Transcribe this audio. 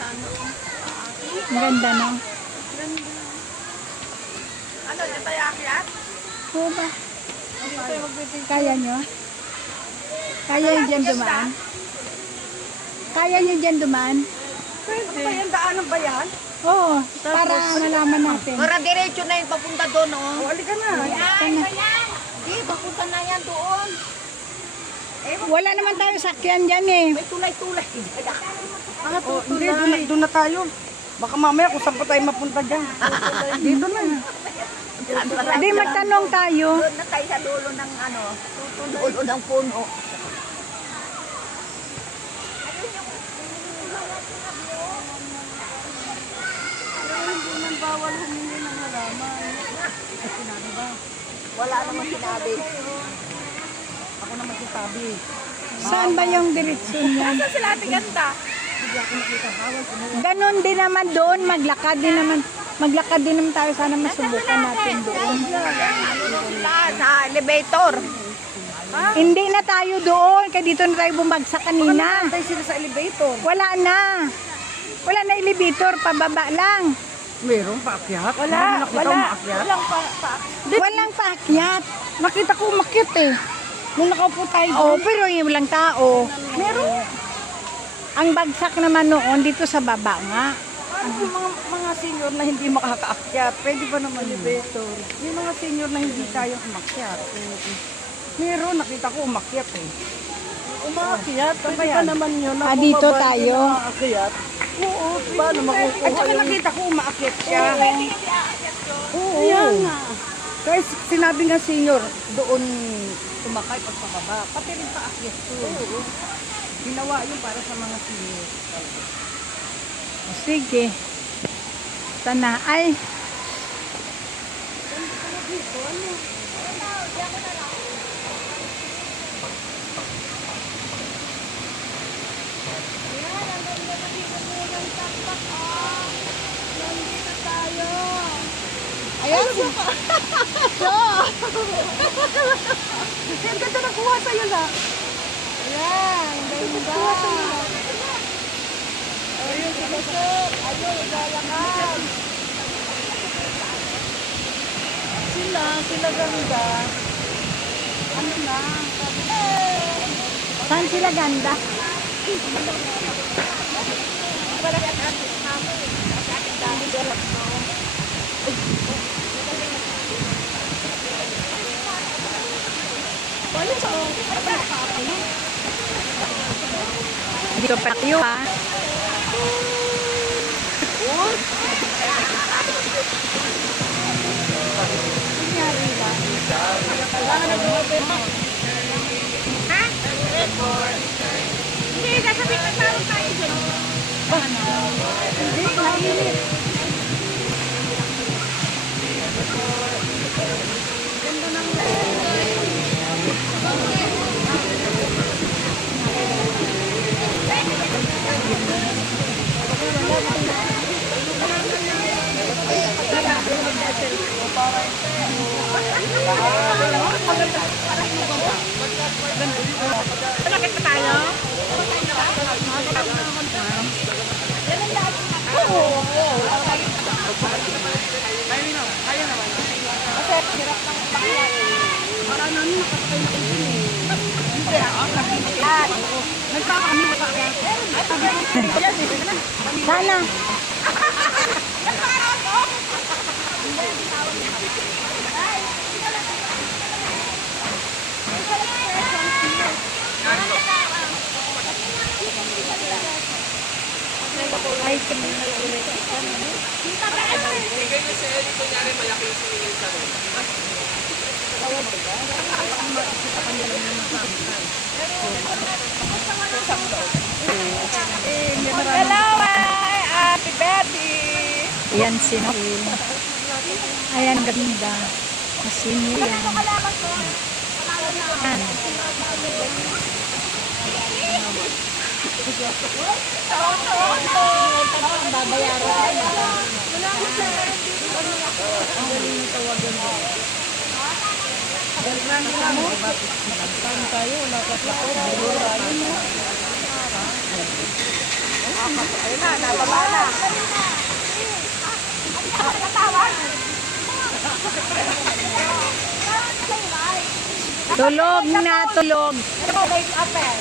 Ang ganda, no? Ano, dito tayo akyat? Oo ba? Kaya nyo? Kaya nyo dyan dumaan? Kaya nyo dyan dumaan? Ano ba yan? Daanan ba yan? Oo, para malaman natin. Para diretso na yung papunta doon, oh. O, halika na. Di, papunta na yan doon. Wala naman tayo sakyan dyan eh. May tulay-tulay. Hindi, doon na tayo. Baka mamaya kung saan pa tayo mapunta dyan. Dito na. Hindi, magtanong tayo. Doon na tayo sa dulo ng ano, dulo ng puno. Hindi man bawal humingi ng halaman. Sinabi ba? Wala namang sinabi. Ako na magsasabi. Saan ba yung diretsyon yan? Saan sila Ate Ganda? Ganon din naman doon, maglakad din naman tayo, sana masubukan natin doon. Sila sa elevator. Hindi na tayo doon, kaya dito na tayo bumagsak kanina. Tayo sila sa elevator. Wala na elevator, pababa lang. Meron paakyat? Wala. Walang paakyat. Nakita ko umakyat eh. Nung nakaupo tayo. Oo, pero yung walang tao. Meron. Ang bagsak naman noon dito sa baba nga. Yung mga senior na hindi makakaakyat, pwede ba naman elevator? Yung mga senior na hindi kayang umakyat. Meron, nakita ko umakyat eh. Umakyat? Pwede ba naman yun? Dito tayo. Oo, paano makukuha? At saka nakita ko umaakyat siya. Oo. Yan nga. Kaya sinabi nga senior, doon tumakay pagpababa. Pati rin paakyat ko. Oo. Ginawa yun para sa mga senior. Sige. Sana ay. Ayan siya. Ang ganda na kuha sa'yo na. Ayan, ang ganda. Ayun, silasok. Ayun, naglalakad. Sila ganda. Ano na? Saan sila ganda? Dito pa tayo ha. Hindi, sasabihin na tawag tayo dyan. Hindi, mainit. Bakit pa tayo? Sana. Ay, Hello, Ate Betty. Ayan si Noel. Ayan, ganda. Masinyo yan. Ayan. Ayun na, nababa na. Tulog na, tulog. Ito, wake up eh.